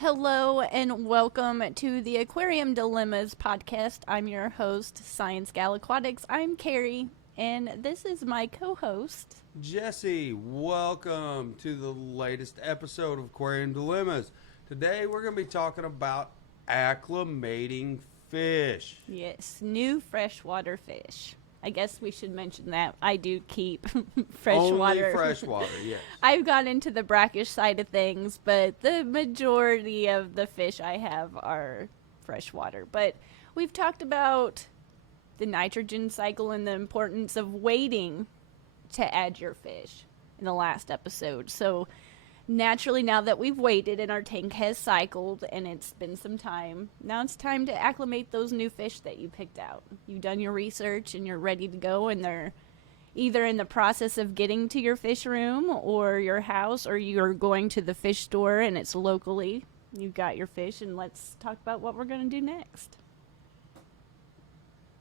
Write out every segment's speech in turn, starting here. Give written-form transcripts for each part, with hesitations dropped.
Hello and welcome to the Aquarium Dilemmas podcast. I'm your host, ScienceGal Aquatics. I'm Kerri, and this is my co-host, Jesse. Welcome to the latest episode of Aquarium Dilemmas. Today we're going to be talking about acclimating fish. yes, new freshwater fish. I guess we should mention that I do keep freshwater. Only freshwater, yes. I've gone into the brackish side of things, but the majority of the fish I have are freshwater. But we've talked about the nitrogen cycle and the importance of waiting to add your fish in the last episode. So naturally, now that we've waited and our tank has cycled and it's been some time, now it's time to acclimate those new fish that you picked out. You've done your research and you're ready to go, and they're either in the process of getting to your fish room or your house, or you're going to the fish store and it's locally. You've got your fish, and let's talk about what we're going to do next.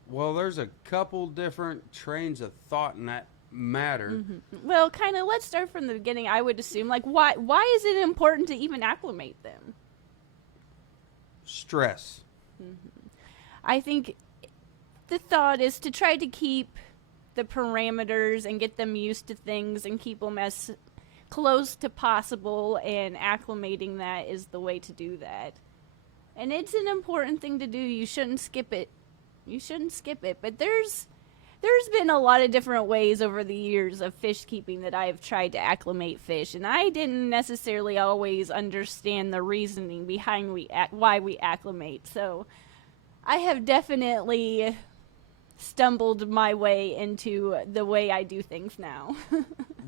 Well, there's a couple different trains of thought in that matter. Well, kind of, let's start from the beginning. I would assume, like, why is it important to even acclimate them? Stress. I think the thought is to try to keep the parameters and get them used to things and keep them as close to possible, and acclimating that is the way to do that. And it's an important thing to do. You shouldn't skip it. But there's been a lot of different ways over the years of fish keeping that I've tried to acclimate fish, and I didn't necessarily always understand the reasoning behind why we acclimate. So I have definitely stumbled my way into the way I do things now.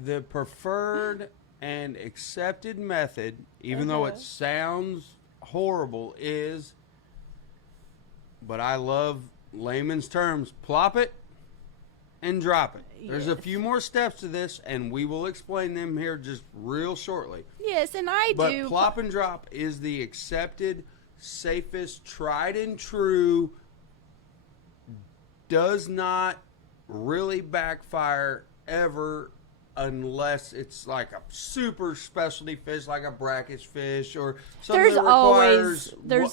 The preferred and accepted method, even though it sounds horrible, is, but I love layman's terms, plop it and drop it. There's a few more steps to this, and we will explain them here just real shortly. Yes, and I But do. plop and drop is the accepted, safest, tried and true, does not really backfire ever unless it's like a super specialty fish, like a brackish fish, or something There's that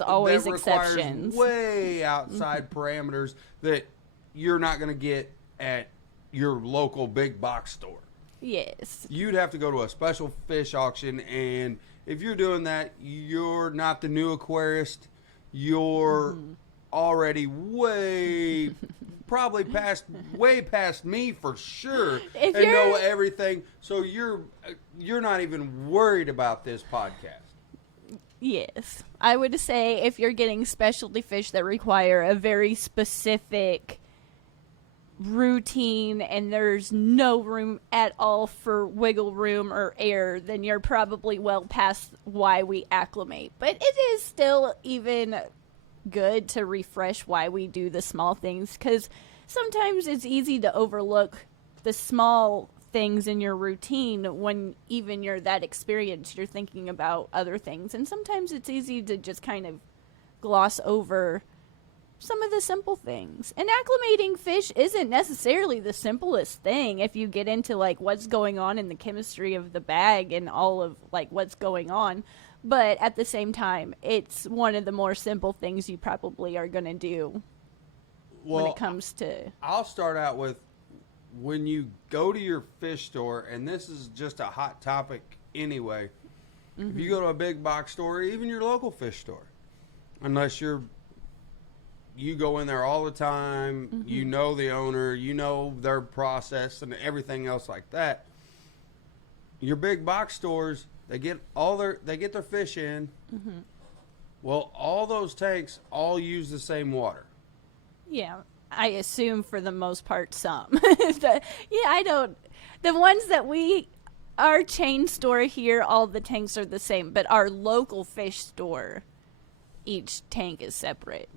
always requires exceptions. way outside parameters that you're not going to get at your local big box store. Yes. You'd have to go to a special fish auction, and if you're doing that, you're not the new aquarist. You're already probably way past me for sure, and know everything. So you're not even worried about this podcast. Yes. I would say if you're getting specialty fish that require a very specific routine and there's no room at all for wiggle room or air, then you're probably well past why we acclimate. But it is still even good to refresh why we do the small things, because sometimes it's easy to overlook the small things in your routine when even you're that experienced. You're thinking about other things, and sometimes it's easy to just kind of gloss over some of the simple things. And acclimating fish isn't necessarily the simplest thing if you get into like what's going on in the chemistry of the bag and all of like what's going on. But at the same time, it's one of the more simple things you probably are going to do when it comes to... I'll start out with, when you go to your fish store, and this is just a hot topic anyway, if you go to a big box store, even your local fish store, unless you go in there all the time, you know the owner, you know their process and everything else like that. Your big box stores, they get their fish in. Well, all those tanks all use the same water. Yeah, I assume for the most part some. The ones that our chain store here, all the tanks are the same, but our local fish store, each tank is separate.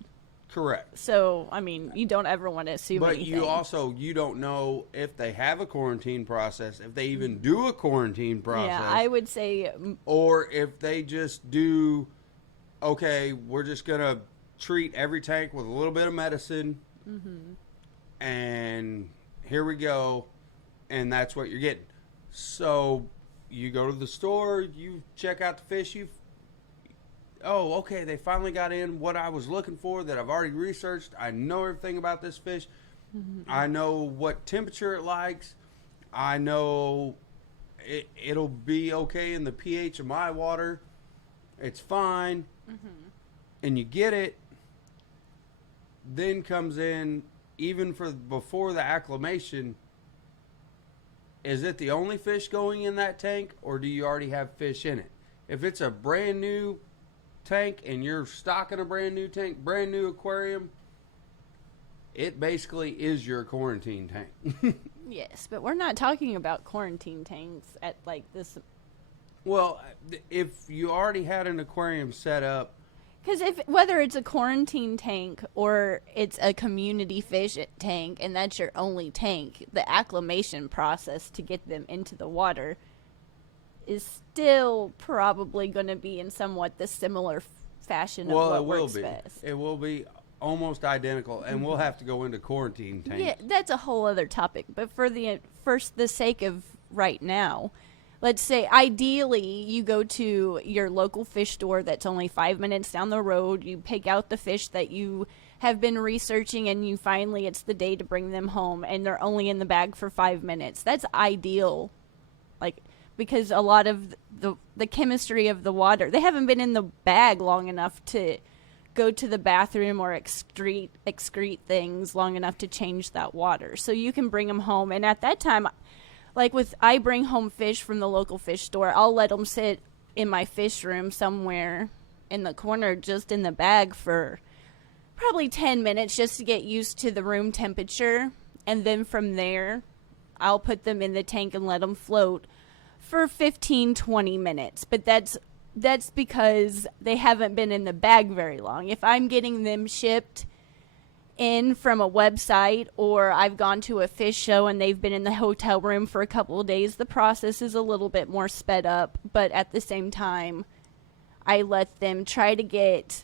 Correct. So, I mean, you don't ever want to assume anything. But you don't know if they have a quarantine process, if they even do a quarantine process. Yeah, I would say... Or if they just do, okay, we're just going to treat every tank with a little bit of medicine, and here we go, and that's what you're getting. So you go to the store, you check out the fish, oh, okay, they finally got in what I was looking for that I've already researched. I know everything about this fish. I know what temperature it likes. I know it'll be okay in the pH of my water. It's fine. And you get it. Then comes in, even for before the acclimation, is it the only fish going in that tank, or do you already have fish in it? If it's a brand new tank and you're stocking a brand new tank, brand new aquarium, it basically is your quarantine tank. Yes, but we're not talking about quarantine tanks at like this. Well, if you already had an aquarium set up, Because whether it's a quarantine tank or it's a community fish tank and that's your only tank, the acclimation process to get them into the water is still probably going to be in somewhat the similar fashion of what works best. It will be almost identical, and we'll have to go into quarantine tanks. Yeah, that's a whole other topic. But for the sake of right now, let's say ideally you go to your local fish store that's only 5 minutes down the road. You pick out the fish that you have been researching, and it's the day to bring them home, and they're only in the bag for 5 minutes. That's ideal, because a lot of the chemistry of the water, they haven't been in the bag long enough to go to the bathroom or excrete things long enough to change that water. So you can bring them home, and at that time, I bring home fish from the local fish store, I'll let them sit in my fish room somewhere in the corner, just in the bag for probably 10 minutes just to get used to the room temperature. And then from there, I'll put them in the tank and let them float for 15-20 minutes. But that's because they haven't been in the bag very long. If I'm getting them shipped in from a website, or I've gone to a fish show and they've been in the hotel room for a couple of days, the process is a little bit more sped up. But at the same time, I let them try to get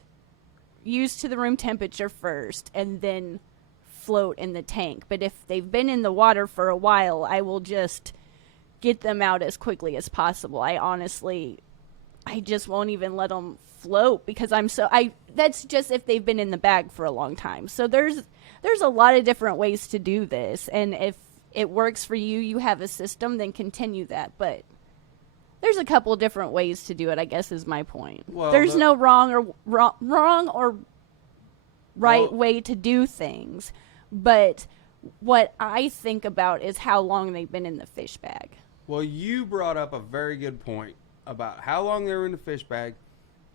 used to the room temperature first and then float in the tank. But if they've been in the water for a while, I will just get them out as quickly as possible. I just won't even let them float, because that's just if they've been in the bag for a long time. So there's a lot of different ways to do this, and if it works for you, you have a system, then continue that. But there's a couple different ways to do it, I guess, is my point. Well, there's no wrong or right way to do things, but what I think about is how long they've been in the fish bag. Well, you brought up a very good point about how long they were in the fish bag,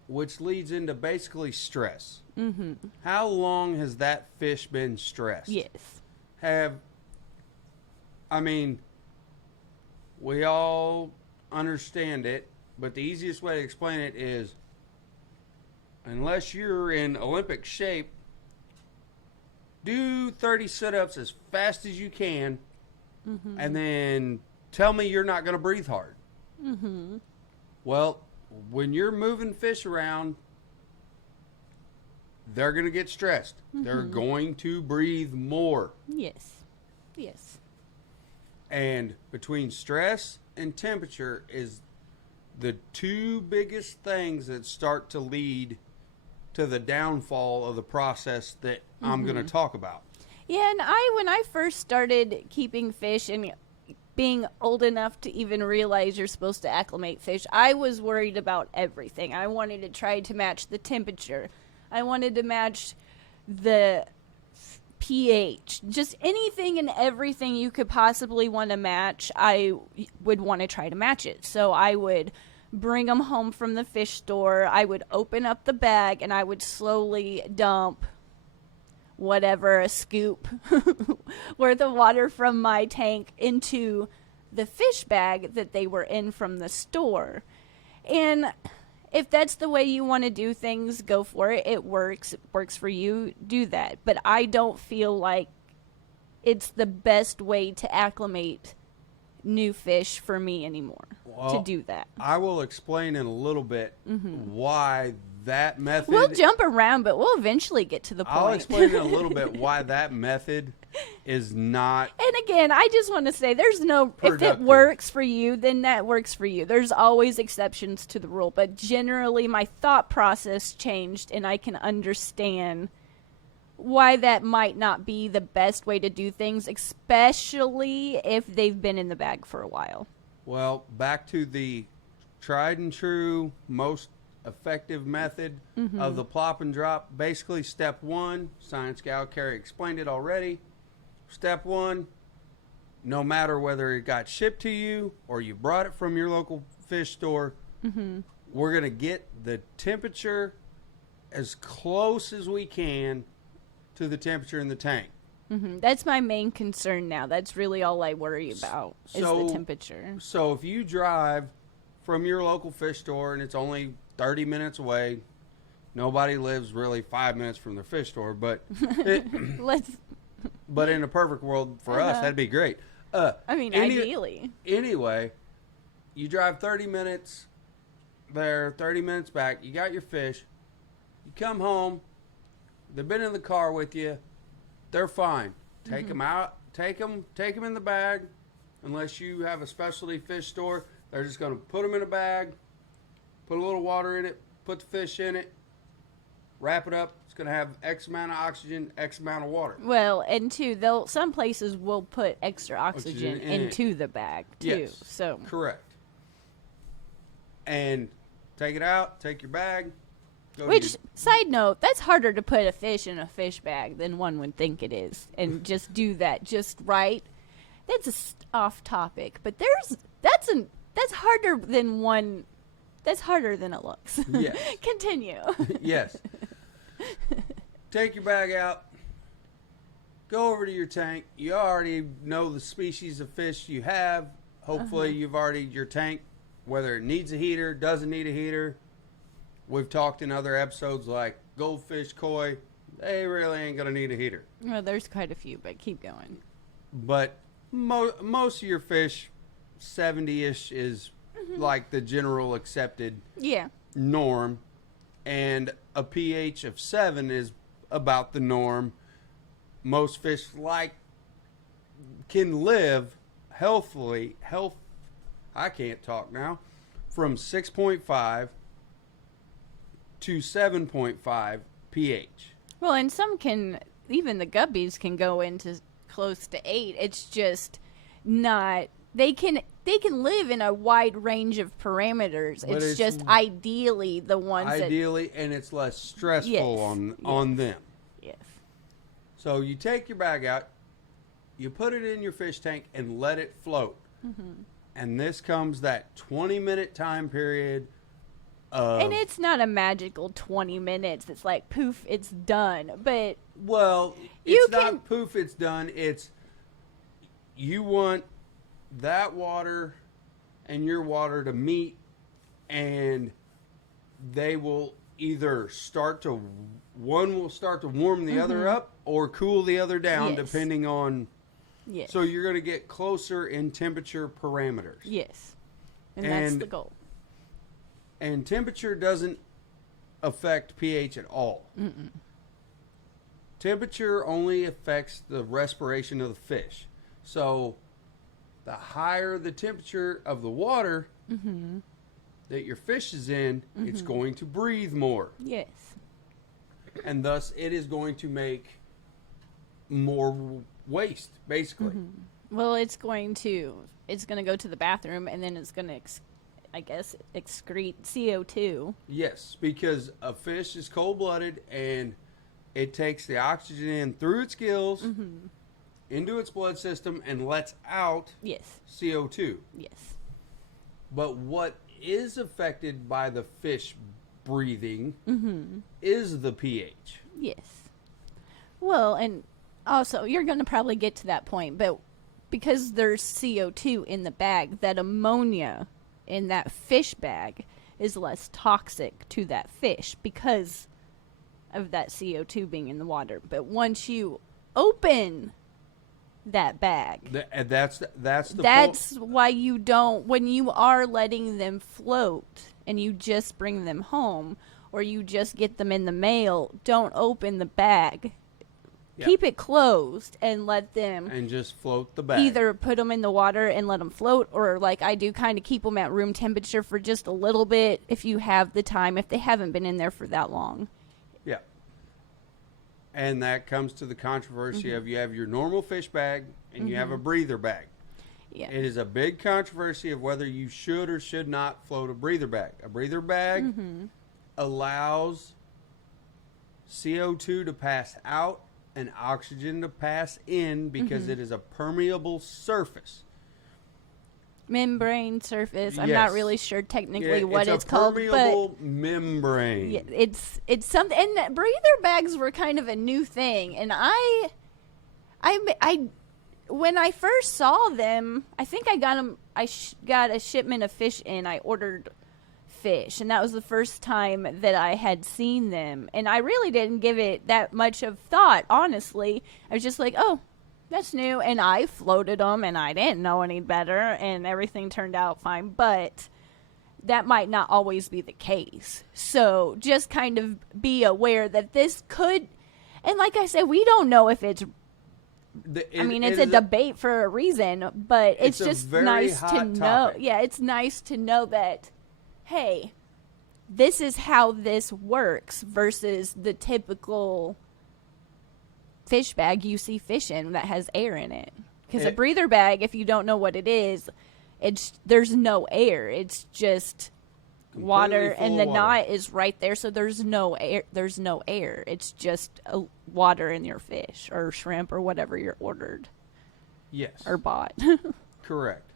which leads into basically stress. Mm-hmm. How long has that fish been stressed? Yes. We all understand it, but the easiest way to explain it is, unless you're in Olympic shape, do 30 sit-ups as fast as you can, and then tell me you're not going to breathe hard. Mm-hmm. Well, when you're moving fish around, they're going to get stressed. Mm-hmm. They're going to breathe more. Yes. Yes. And between stress and temperature is the two biggest things that start to lead to the downfall of the process that I'm going to talk about. Yeah, and when I first started keeping fish and being old enough to even realize you're supposed to acclimate fish, I was worried about everything. I wanted to try to match the temperature. I wanted to match the pH. Just anything and everything you could possibly want to match, I would want to try to match it. So I would bring them home from the fish store. I would open up the bag and I would slowly dump a scoop worth of water from my tank into the fish bag that they were in from the store. And if that's the way you want to do things, go for it. It works for you, do that. But I don't feel like it's the best way to acclimate new fish for me anymore to do that. I will explain in a little bit why that method. We'll jump around, but we'll eventually get to the point. I'll explain in a little bit why that method is not. And again, I just want to say there's no, if it Productive. works for you, then that works for you. There's always exceptions to the rule, but generally my thought process changed and I can understand why that might not be the best way to do things, especially if they've been in the bag for a while. Well, back to the tried and true, most effective method of the plop and drop. Basically, step one, ScienceGal Kerri explained it already. Step one, no matter whether it got shipped to you or you brought it from your local fish store, we're going to get the temperature as close as we can to the temperature in the tank. That's my main concern now. That's really all I worry about is the temperature. So if you drive from your local fish store and it's only 30 minutes away, nobody lives really 5 minutes from the fish store, but but in a perfect world for us, that'd be great. Ideally. Anyway, you drive 30 minutes there, 30 minutes back, you got your fish, you come home, they've been in the car with you, they're fine. Take them out, take them in the bag. Unless you have a specialty fish store, they're just going to put them in a bag, put a little water in it, put the fish in it, wrap it up. It's going to have X amount of oxygen, X amount of water. Well, and two, some places will put extra oxygen into the bag too. Yes, so correct. And take it out, take your bag. Which, side note, that's harder to put a fish in a fish bag than one would think it is, and just do that just right. That's off topic, but that's harder than one. That's harder than it looks. Yes. Continue. Yes. Take your bag out. Go over to your tank. You already know the species of fish you have. Hopefully you've already, your tank, whether it needs a heater, doesn't need a heater. We've talked in other episodes like goldfish, koi. They really ain't going to need a heater. Well, there's quite a few, but keep going. But most of your fish, 70-ish is like the general accepted norm. And a pH of 7 is about the norm. Most fish can live healthily, I can't talk now, from 6.5 to 7.5 pH. Well, and some can, even the guppies can go into close to 8. It's just not, they can live in a wide range of parameters. It's just ideally the ones and it's less stressful on them. Yes. So you take your bag out, you put it in your fish tank and let it float. And this comes that 20-minute time period. And it's not a magical 20 minutes. It's like, poof, it's done. But it's not poof, it's done. It's you want that water and your water to meet, and they will either one will start to warm the other up or cool the other down, depending on. Yes. So you're going to get closer in temperature parameters. Yes. And that's the goal. And temperature doesn't affect pH at all. Temperature only affects the respiration of the fish. So the higher the temperature of the water that your fish is in, it's going to breathe more. Yes. And thus it is going to make more waste, basically. Well, it's going to go to the bathroom, and then it's going to excrete CO2. Yes, because a fish is cold-blooded, and it takes the oxygen in through its gills into its blood system and lets out CO2. Yes. But what is affected by the fish breathing is the pH. Yes. Well, and also, you're going to probably get to that point, but because there's CO2 in the bag, that ammonia in that fish bag is less toxic to that fish because of that CO2 being in the water. But once you open that bag, that's why you don't, when you are letting them float and you just bring them home, or you just get them in the mail, don't open the bag. Yep. Keep it closed and let them And just float the bag. either put them in the water and let them float, or like I do, kind of keep them at room temperature for just a little bit if you have the time, if they haven't been in there for that long. Yeah. And that comes to the controversy of you have your normal fish bag and you have a breather bag. Yeah. It is a big controversy of whether you should or should not float a breather bag. A breather bag allows CO2 to pass out and oxygen to pass in because it is a permeable surface. Membrane surface. I'm Yes. not really sure technically what it's a called, permeable but membrane. yeah, it's something. And breather bags were kind of a new thing, and I when I first saw them, I think I got them. Got a shipment of fish in. I ordered fish, and that was the first time that I had seen them, and I really didn't give it that much of thought, honestly. I was just like, oh, that's new, and I floated them, and I didn't know any better, and everything turned out fine, but that might not always be the case. So just kind of be aware that this could, and like I said, we don't know if it's it's a debate for a reason, but it's just nice to know. Yeah, it's nice to know that, hey, this is how this works versus the typical fish bag you see fish in that has air in it. Because a breather bag, if you don't know what it is, there's no air. It's just water, and the knot is right there, so there's no air. There's no air. It's just water in your fish or shrimp or whatever you're ordered. Yes. Or bought. Correct.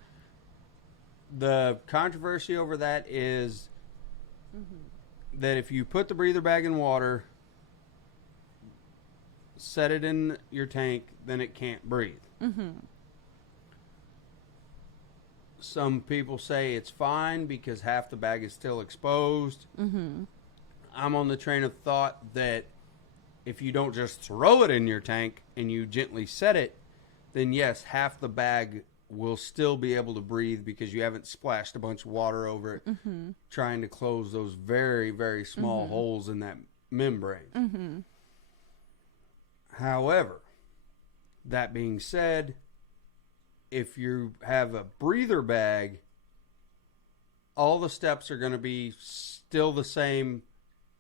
The controversy over that is that if you put the breather bag in water, set it in your tank, then it can't breathe. Some people say it's fine because half the bag is still exposed. I'm on the train of thought that if you don't just throw it in your tank and you gently set it, then yes, half the bag will still be able to breathe because you haven't splashed a bunch of water over it trying to close those very, very small holes in that membrane. However, that being said, if you have a breather bag, all the steps are going to be still the same.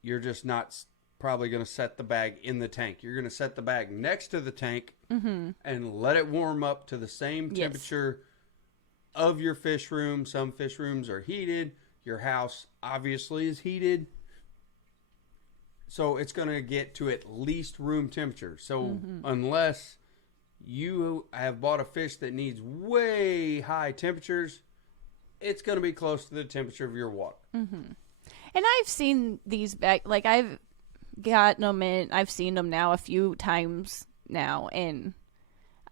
You're just not probably going to set the bag in the tank. You're going to set the bag next to the tank and let it warm up to the same temperature of your fish room. Some fish rooms are heated. Your house obviously is heated. So it's going to get to at least room temperature. So unless you have bought a fish that needs way high temperatures, it's going to be close to the temperature of your water. And I've seen these back, like I've gotten them in, I've seen them now a few times now, and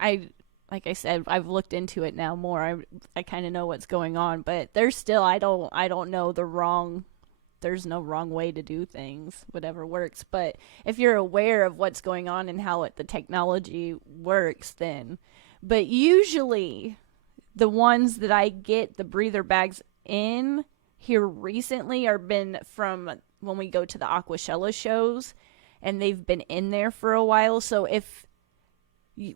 like I said, I've looked into it now more. I kind of know what's going on, but there's still, I don't know there's no wrong way to do things, whatever works. But if you're aware of what's going on and how the technology works, then. But usually, the ones that I get the breather bags in here recently are been from when we go to the Aquashella shows, and they've been in there for a while. So if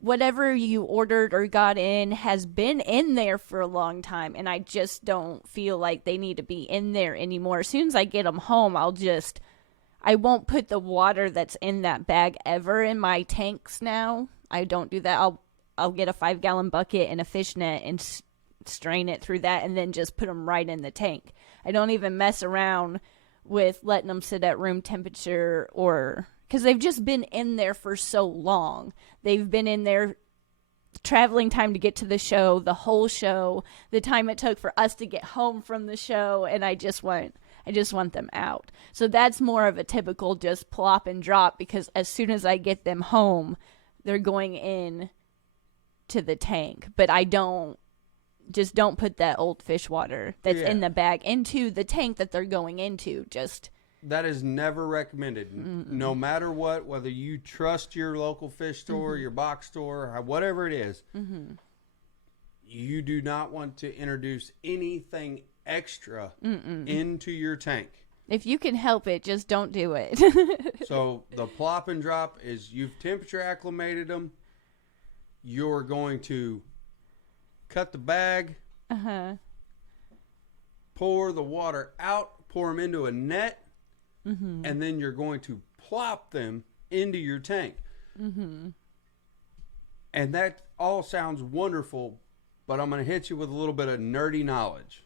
whatever you ordered or got in has been in there for a long time, and I just don't feel like they need to be in there anymore. As soon as I get them home, I won't put the water that's in that bag ever in my tanks now. I don't do that. I'll get a 5-gallon bucket and a fish net and strain it through that, and then just put them right in the tank. I don't even mess around with letting them sit at room temperature, or because they've just been in there for so long. They've been in there, traveling time to get to the show, the whole show, the time it took for us to get home from the show, and I just want them out. So that's more of a typical just plop and drop, because as soon as I get them home, they're going in to the tank. But I don't put that old fish water that's in the bag into the tank that they're going into. That is never recommended. No matter what, whether you trust your local fish store, your box store, whatever it is, you do not want to introduce anything extra into your tank. If you can help it, just don't do it. So the plop and drop is you've temperature acclimated them. You're going to cut the bag, pour the water out, pour them into a net, and then you're going to plop them into your tank. And that all sounds wonderful, but I'm going to hit you with a little bit of nerdy knowledge.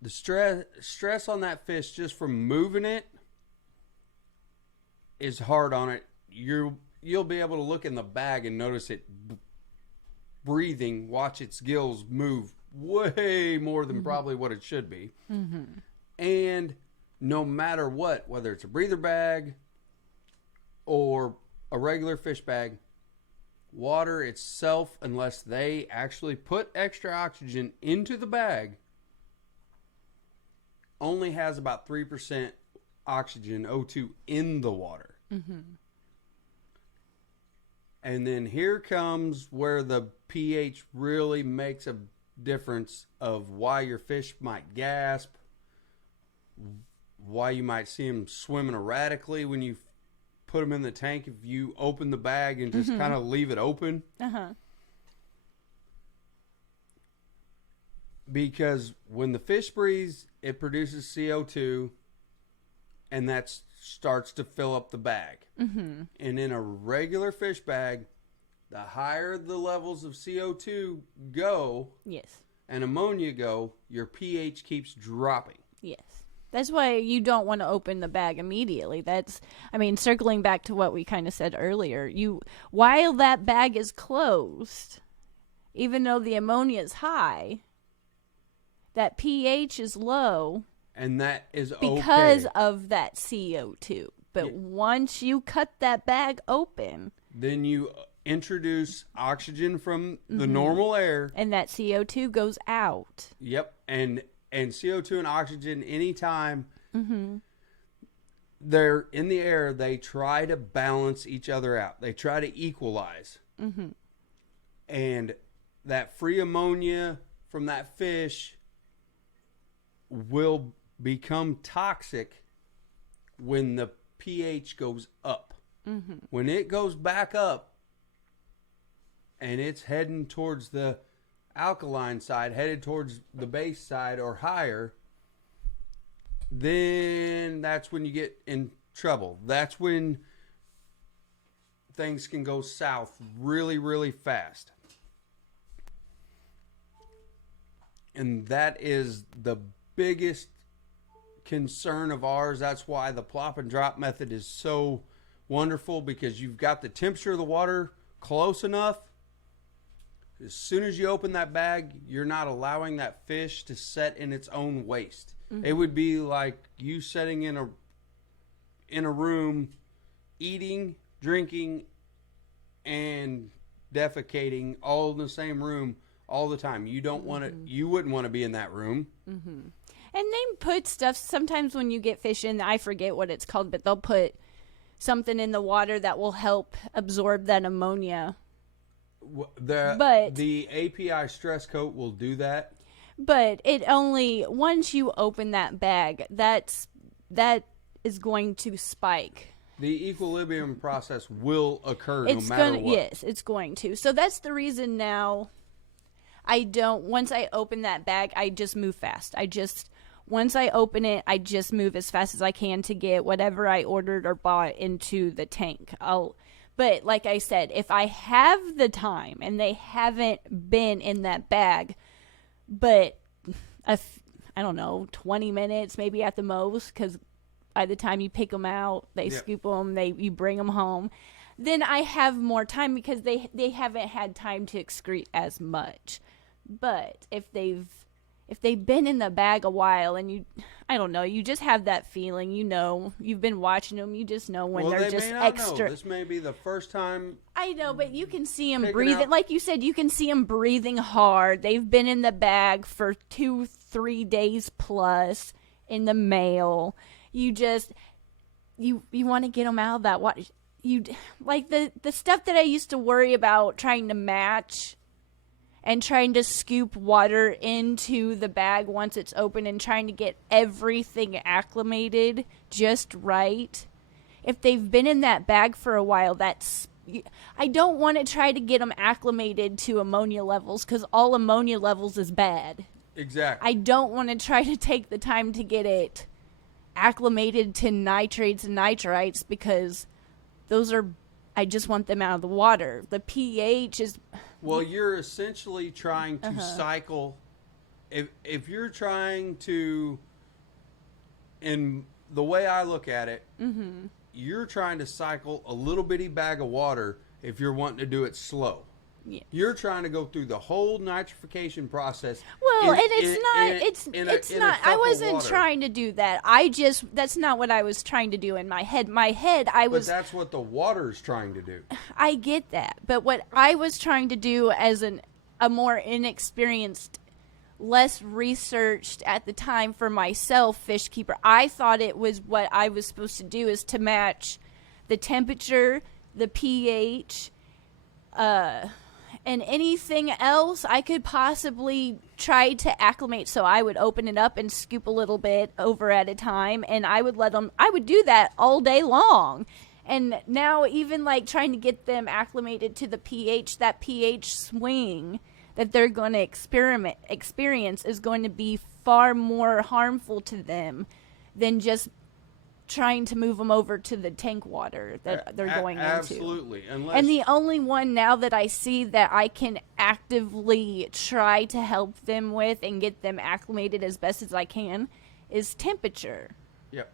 The stress on that fish just from moving it is hard on it. You'll be able to look in the bag and notice it breathing, watch its gills move way more than probably what it should be. And no matter what, whether it's a breather bag or a regular fish bag, water itself, unless they actually put extra oxygen into the bag, only has about 3% oxygen, O2, in the water. And then here comes where the pH really makes a difference of why your fish might gasp, why you might see them swimming erratically when you put them in the tank if you open the bag and just kind of leave it open. Because when the fish breathes, it produces CO2, and that starts to fill up the bag. And in a regular fish bag, the higher the levels of CO2 go, and ammonia go, your pH keeps dropping. That's why you don't want to open the bag immediately. Circling back to what we kind of said earlier, while that bag is closed, even though the ammonia is high, that pH is low. And that is because of that CO2. But once you cut that bag open, then you introduce oxygen from the normal air, and that CO2 goes out. And CO2 and oxygen, anytime they're in the air, they try to balance each other out. They try to equalize. And that free ammonia from that fish will become toxic when the pH goes up. When it goes back up and it's heading towards the alkaline side, headed towards the base side or higher, then that's when you get in trouble. That's when things can go south really, really fast. And that is the biggest concern of ours. That's why the plop and drop method is so wonderful, because you've got the temperature of the water close enough. As soon as you open that bag, you're not allowing that fish to set in its own waste. It would be like you sitting in a room, eating, drinking, and defecating all in the same room all the time. You don't want to. You wouldn't want to be in that room. And they put stuff sometimes when you get fish in. I forget what it's called, but they'll put something in the water that will help absorb that ammonia. The API stress coat will do that. But it only, once you open that bag, that is going to spike. The equilibrium process will occur no matter what. Yes, it's going to. So that's the reason now once I open that bag, I just move fast. Once I open it, I just move as fast as I can to get whatever I ordered or bought into the tank. But like I said, if I have the time and they haven't been in that bag, but I don't know, 20 minutes maybe at the most, because by the time you pick them out, they scoop them, you bring them home, then I have more time because they haven't had time to excrete as much. But if they've been in the bag a while and you just have that feeling, you've been watching them, you just know when they're just extra. Know. This may be the first time. I know, but you can see them breathing. Like you said, you can see them breathing hard. They've been in the bag for 2-3 days plus in the mail. You want to get them out of that water. You like the stuff that I used to worry about trying to match and trying to scoop water into the bag once it's open and trying to get everything acclimated just right. If they've been in that bag for a while, I don't want to try to get them acclimated to ammonia levels, because all ammonia levels is bad. Exactly. I don't want to try to take the time to get it acclimated to nitrates and nitrites, because I just want them out of the water. The pH is... Well, you're essentially trying to cycle. If you're trying to, in the way I look at it, you're trying to cycle a little bitty bag of water if you're wanting to do it slow. Yes. You're trying to go through the whole nitrification process. Well, and it's not. I wasn't trying to do that. That's not what I was trying to do in my head. But that's what the water's trying to do. I get that, but what I was trying to do as a more inexperienced, less researched at the time for myself fish keeper, I thought it was what I was supposed to do is to match the temperature, the pH, and anything else I could possibly try to acclimate. So I would open it up and scoop a little bit over at a time, and I would do that all day long. And now even like trying to get them acclimated to the pH, that pH swing that they're going to experience is going to be far more harmful to them than just trying to move them over to the tank water that they're going into. Absolutely. And the only one now that I see that I can actively try to help them with and get them acclimated as best as I can is temperature. Yep.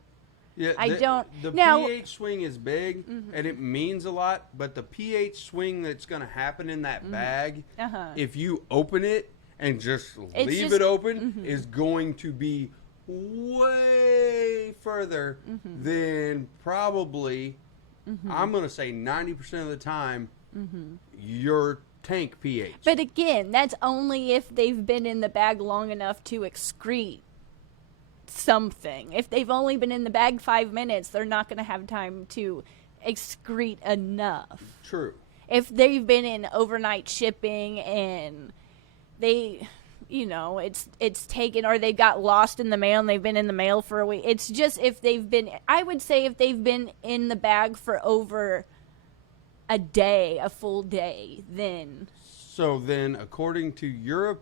Yeah, the pH swing is big, and it means a lot, but the pH swing that's going to happen in that bag, if you open it and just leave it open, is going to be way further than probably, I'm going to say 90% of the time, your tank pH. But again, that's only if they've been in the bag long enough to excrete something. If they've only been in the bag 5 minutes, they're not going to have time to excrete enough. True. If they've been in overnight shipping and they... it's taken, or they got lost in the mail and they've been in the mail for a week. It's just I would say if they've been in the bag for over a full day, then. So then, according to your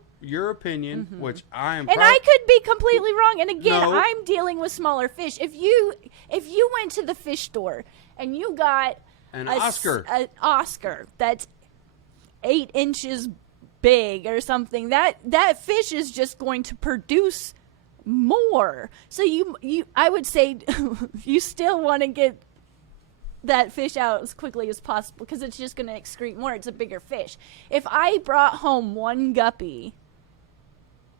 opinion, which I am, and I could be completely wrong. And again, I'm dealing with smaller fish. If you went to the fish store and you got an Oscar that's 8 inches big or something, that fish is just going to produce more. So I would say you still want to get that fish out as quickly as possible, because it's just going to excrete more. It's a bigger fish. If I brought home one guppy,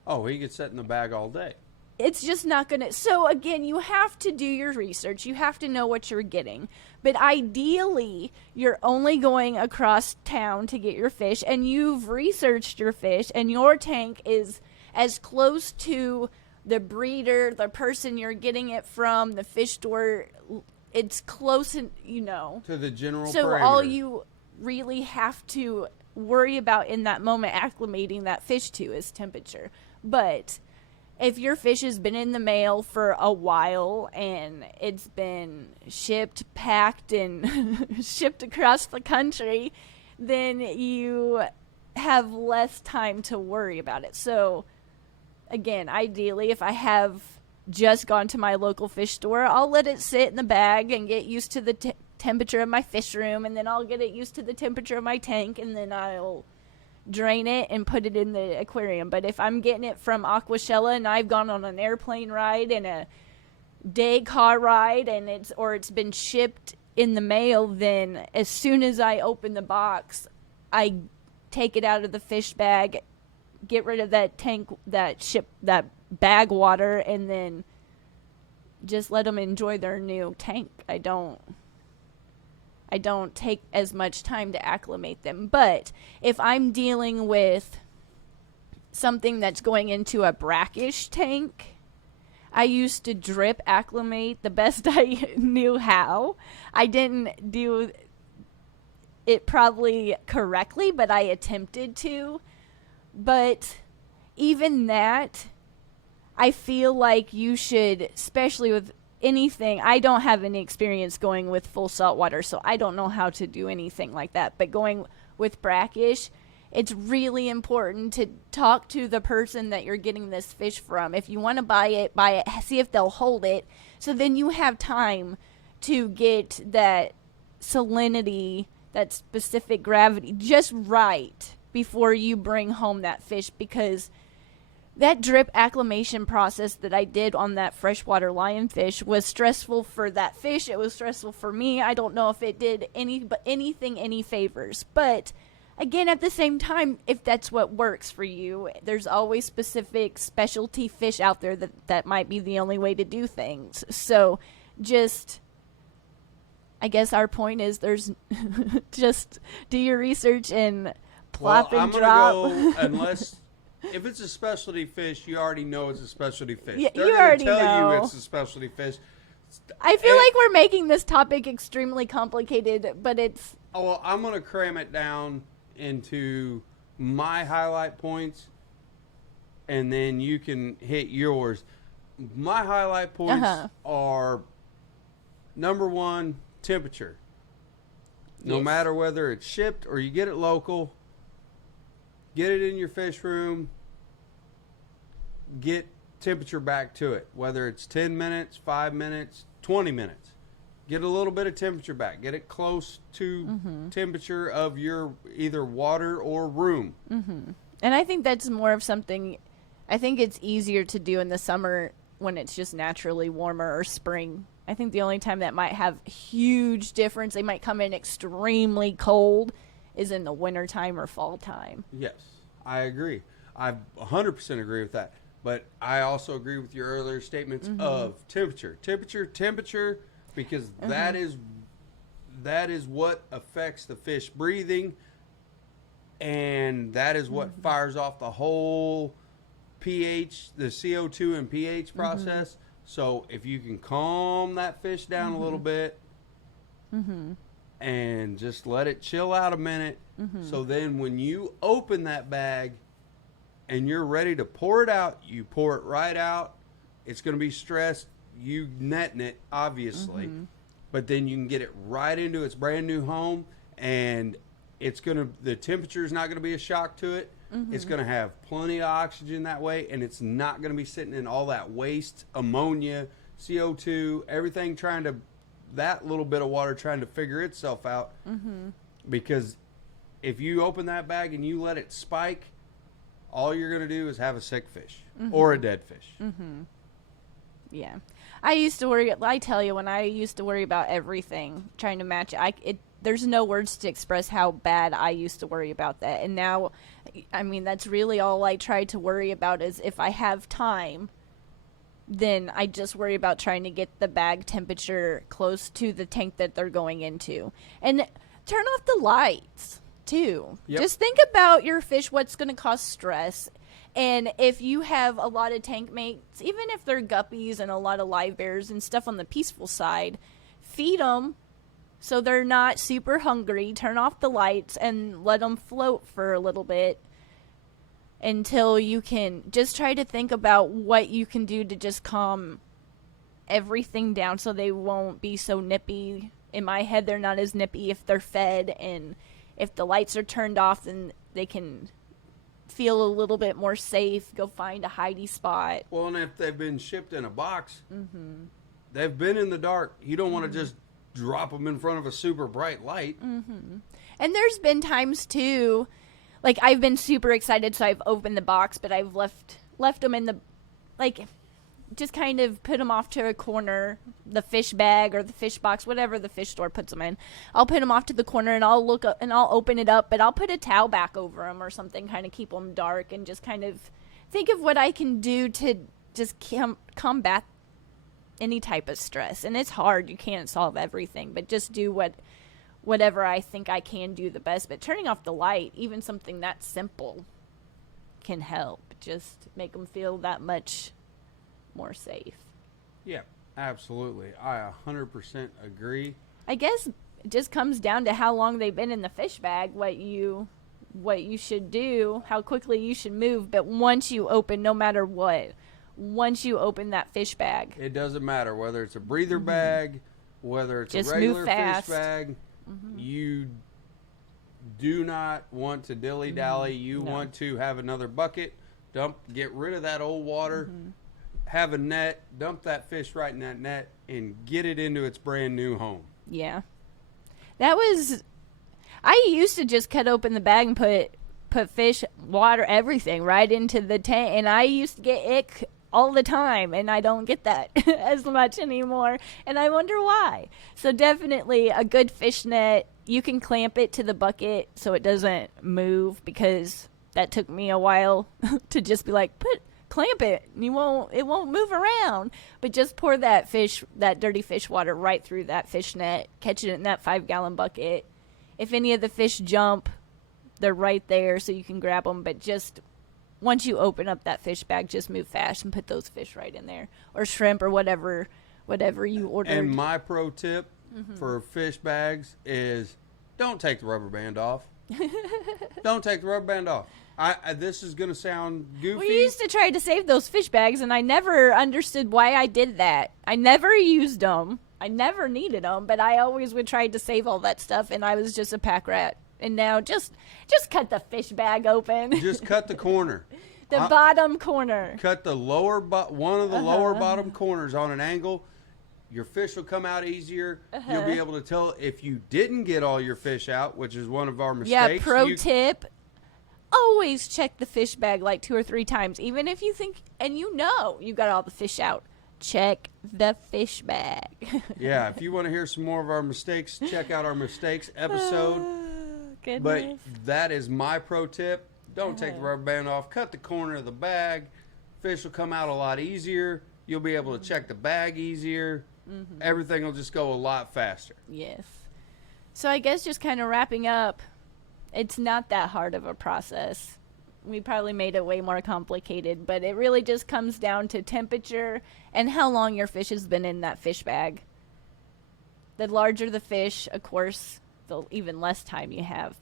he could sit in the bag all day. It's just not going to... So, again, you have to do your research. You have to know what you're getting. But ideally, you're only going across town to get your fish, and you've researched your fish, and your tank is as close to the breeder, the person you're getting it from, the fish store. It's close, to the general So parameters. all you really have to worry about in that moment acclimating that fish to is temperature. But... if your fish has been in the mail for a while and it's been shipped, packed, and shipped across the country, then you have less time to worry about it. So, again, ideally, if I have just gone to my local fish store, I'll let it sit in the bag and get used to the temperature of my fish room, and then I'll get it used to the temperature of my tank, and then I'll drain it and put it in the aquarium. But if I'm getting it from Aquashella and I've gone on an airplane ride and a day car ride and it's been shipped in the mail, then as soon as I open the box, I take it out of the fish bag, get rid of that tank, that bag water, and then just let them enjoy their new tank. I don't take as much time to acclimate them. But if I'm dealing with something that's going into a brackish tank, I used to drip acclimate the best I knew how. I didn't do it probably correctly, but I attempted to. But even that, I feel like you should, especially with anything, I don't have any experience going with full salt water, so I don't know how to do anything like that. But going with brackish, it's really important to talk to the person that you're getting this fish from. If you want to buy it, see if they'll hold it. So then you have time to get that salinity, that specific gravity just right before you bring home that fish, because that drip acclimation process that I did on that freshwater lionfish was stressful for that fish. It was stressful for me. I don't know if it did anything any favors. But again, at the same time, if that's what works for you, there's always specific specialty fish out there that might be the only way to do things. So just, I guess our point is there's just do your research and plop and drop. Go, unless if it's a specialty fish, you already know it's a specialty fish. Yeah, They're you gonna already tell know. you it's a specialty fish. I feel like we're making this topic extremely complicated, but it's... Oh, well, I'm going to cram it down into my highlight points, and then you can hit yours. My highlight points are, number one, temperature. No matter whether it's shipped or you get it local, get it in your fish room, get temperature back to it, whether it's 10 minutes, 5 minutes, 20 minutes. Get a little bit of temperature back. Get it close to temperature of your either water or room. And I think that's more of something, I think it's easier to do in the summer when it's just naturally warmer, or spring. I think the only time that might have huge difference, they might come in extremely cold, is in the wintertime or fall time. Yes, I agree. I 100% agree with that. But I also agree with your earlier statements of temperature, because that is what affects the fish breathing, and that is what fires off the whole pH, the CO2 and pH process. So if you can calm that fish down a little bit and just let it chill out a minute, so then when you open that bag and you're ready to pour it out, you pour it right out. It's going to be stressed. You netting it, obviously. But then you can get it right into its brand new home, and the temperature is not going to be a shock to it. It's going to have plenty of oxygen that way, and it's not going to be sitting in all that waste, ammonia, CO2, everything that little bit of water trying to figure itself out. Because if you open that bag and you let it spike, all you're going to do is have a sick fish or a dead fish. Yeah. I tell you, when I used to worry about everything, trying to match it, there's no words to express how bad I used to worry about that. And now, I mean, that's really all I try to worry about is if I have time, then I just worry about trying to get the bag temperature close to the tank that they're going into. And turn off the lights, too. Yep. Just think about your fish, what's going to cause stress. And if you have a lot of tank mates, even if they're guppies and a lot of live bears and stuff on the peaceful side, feed them so they're not super hungry. Turn off the lights and let them float for a little bit until you can just try to think about what you can do to just calm everything down so they won't be so nippy. In my head, they're not as nippy if they're fed, and if the lights are turned off, then they can feel a little bit more safe, go find a hidey spot. Well, and if they've been shipped in a box, they've been in the dark. You don't want to just drop them in front of a super bright light. And there's been times, too, like I've been super excited, so I've opened the box, but I've left them in the, like, just kind of put them off to a corner, the fish bag or the fish box, whatever the fish store puts them in. I'll put them off to the corner, and I'll look up and I'll open it up, but I'll put a towel back over them or something, kind of keep them dark, and just kind of think of what I can do to just combat any type of stress. And it's hard. You can't solve everything, but just do whatever I think I can do the best. But turning off the light, even something that simple, can help. Just make them feel that much more safe. Yeah, absolutely. I 100% agree. I guess it just comes down to how long they've been in the fish bag, what you what you should do, how quickly you should move. But once you open, no matter what, once you open that fish bag, it doesn't matter whether it's a breather bag, whether it's just a regular move fast. fish bag. You do not want to dilly-dally. You want to have another bucket, get rid of that old water, have a net, dump that fish right in that net, and get it into its brand new home. Yeah. I used to just cut open the bag and put fish, water, everything right into the tank, and I used to get ick all the time, and I don't get that as much anymore, and I wonder why. So definitely a good fish net. You can clamp it to the bucket so it doesn't move, because that took me a while to just be like, clamp it, and it won't move around. But just pour that dirty fish water right through that fish net, catch it in that 5-gallon bucket. If any of the fish jump, they're right there so you can grab them. But just once you open up that fish bag, just move fast and put those fish right in there, or shrimp, or whatever you ordered. And my pro tip for fish bags is don't take the rubber band off. Don't take the rubber band off. This is going to sound goofy. We used to try to save those fish bags, and I never understood why I did that. I never used them. I never needed them, but I always would try to save all that stuff, and I was just a pack rat. And now just cut the fish bag open. Just cut the corner. The bottom corner. Cut the one of the lower bottom corners on an angle. Your fish will come out easier. You'll be able to tell if you didn't get all your fish out, which is one of our mistakes. Yeah, pro tip. Always check the fish bag like 2 or 3 times. Even if you think, and you got all the fish out. Check the fish bag. Yeah, if you want to hear some more of our mistakes, check out our mistakes episode. Goodness. But that is my pro tip. Don't take the rubber band off. Cut the corner of the bag. Fish will come out a lot easier. You'll be able to check the bag easier. Everything will just go a lot faster. Yes. So I guess just kind of wrapping up, it's not that hard of a process. We probably made it way more complicated, but it really just comes down to temperature and how long your fish has been in that fish bag. The larger the fish, of course, the even less time you have.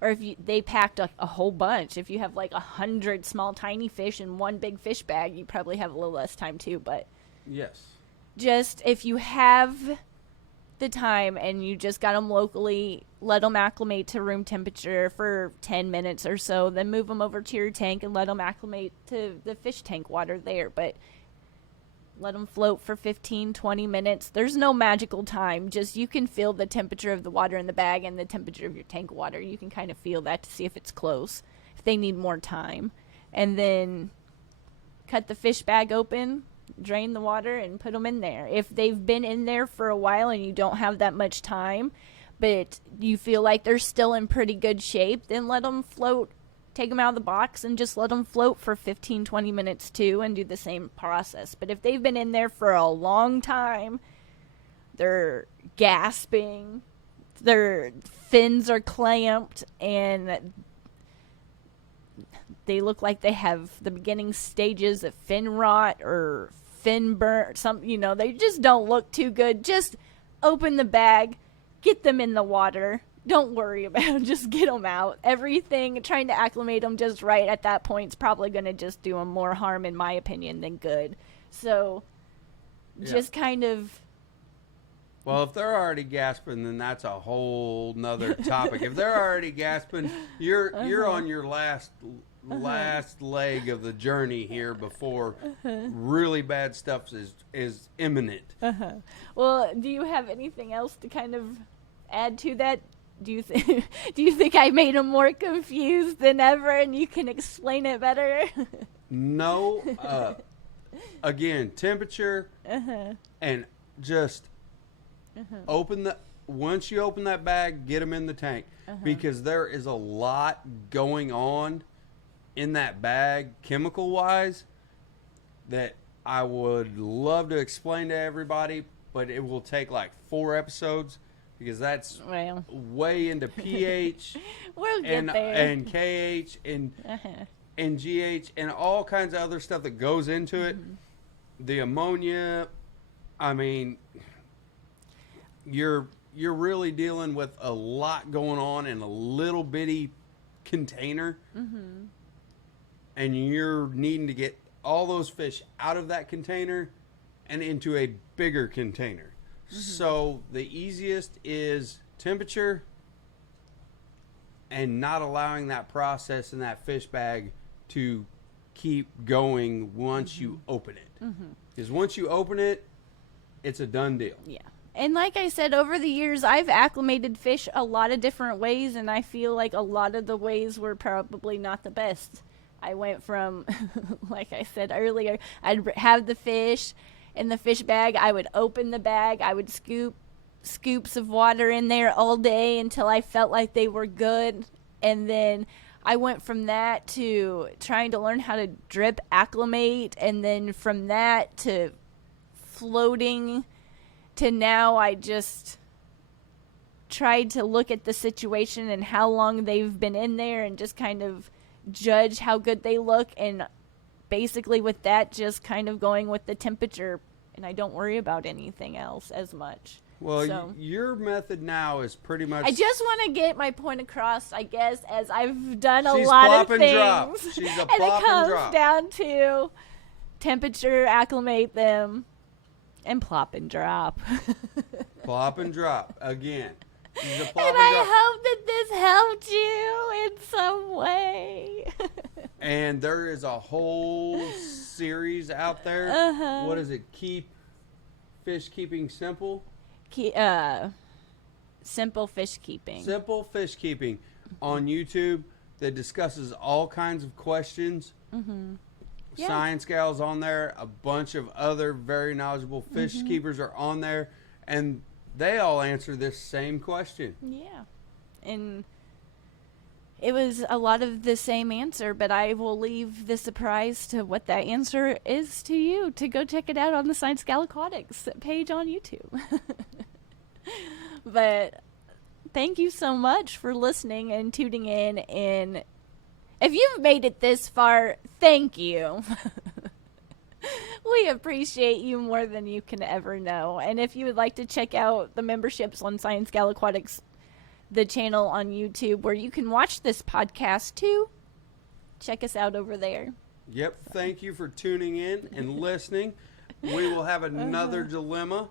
Or if they packed a whole bunch. If you have like 100 small tiny fish in one big fish bag, you probably have a little less time too. But yes, just if you have the time and you just got them locally, let them acclimate to room temperature for 10 minutes or so, then move them over to your tank and let them acclimate to the fish tank water there. But let them float for 15, 20 minutes. There's no magical time. Just you can feel the temperature of the water in the bag and the temperature of your tank water. You can kind of feel that to see if it's close, if they need more time. And then cut the fish bag open, drain the water, and put them in there. If they've been in there for a while and you don't have that much time, but you feel like they're still in pretty good shape, then let them float. Take them out of the box and just let them float for 15, 20 minutes too, and do the same process. But if they've been in there for a long time, they're gasping, their fins are clamped, and they look like they have the beginning stages of fin rot or fin burn, they just don't look too good. Just open the bag, get them in the water. Don't worry about it. Just get them out. Everything, trying to acclimate them just right at that point is probably going to just do them more harm, in my opinion, than good. So just kind of... Well, if they're already gasping, then that's a whole nother topic. If they're already gasping, you're on your last leg of the journey here before really bad stuff is imminent. Well, do you have anything else to kind of add to that? Do you think I made them more confused than ever, and you can explain it better? No. Again, temperature, and just once you open that bag, get them in the tank, because there is a lot going on in that bag, chemical wise, that I would love to explain to everybody, but it will take like 4 episodes. Because that's way into pH we'll get there. And KH and GH and all kinds of other stuff that goes into it. The ammonia, I mean, you're really dealing with a lot going on in a little bitty container, and you're needing to get all those fish out of that container and into a bigger container. So the easiest is temperature and not allowing that process in that fish bag to keep going once you open it. Because once you open it, it's a done deal. Yeah. And like I said, over the years, I've acclimated fish a lot of different ways, and I feel like a lot of the ways were probably not the best. I went from, like I said earlier, I'd have the fish in the fish bag. I would open the bag. I would scoop scoops of water in there all day until I felt like they were good. And then I went from that to trying to learn how to drip acclimate, and then from that to floating, to now I just tried to look at the situation and how long they've been in there and just kind of judge how good they look, and basically with that just kind of going with the temperature, and I don't worry about anything else as much. Well, so, your method now is pretty much... I just want to get my point across, I guess, as I've done a lot of things. Drop. She's a and plop it comes and drop. down to temperature, acclimate them, and plop and drop. Plop and drop again. She's a plop And and I drop. hope that this helped you in some way. And there is a whole series out there. What is it? Fish keeping simple? Simple fish keeping. Simple fish keeping on YouTube that discusses all kinds of questions. Yeah. ScienceGal's on there. A bunch of other very knowledgeable fish keepers are on there, and they all answer this same question. Yeah. And it was a lot of the same answer, but I will leave the surprise to what that answer is to you to go check it out on the ScienceGal Aquatics page on YouTube. But thank you so much for listening and tuning in, and if you've made it this far, thank you. We appreciate you more than you can ever know. And if you would like to check out the memberships on ScienceGal Aquatics, the channel on YouTube where you can watch this podcast too, check us out over there. Yep. Thank you for tuning in and listening. We will have another dilemma.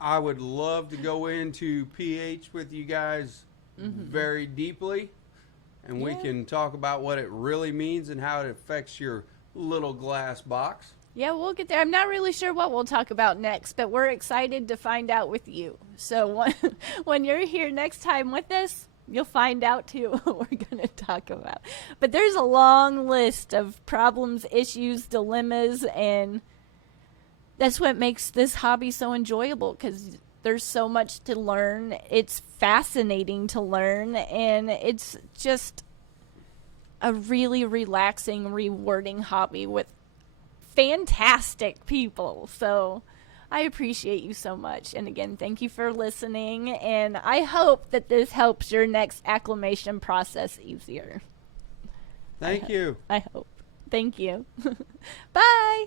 I would love to go into pH with you guys very deeply, and we can talk about what it really means and how it affects your little glass box. Yeah, we'll get there. I'm not really sure what we'll talk about next, but we're excited to find out with you. So when you're here next time with us, you'll find out too what we're going to talk about. But there's a long list of problems, issues, dilemmas, and that's what makes this hobby so enjoyable, because there's so much to learn. It's fascinating to learn, and it's just a really relaxing, rewarding hobby with fantastic people. So I appreciate you so much. And again, thank you for listening, and I hope that this helps your next acclimation process easier. Thank you. I hope. Thank you. Bye.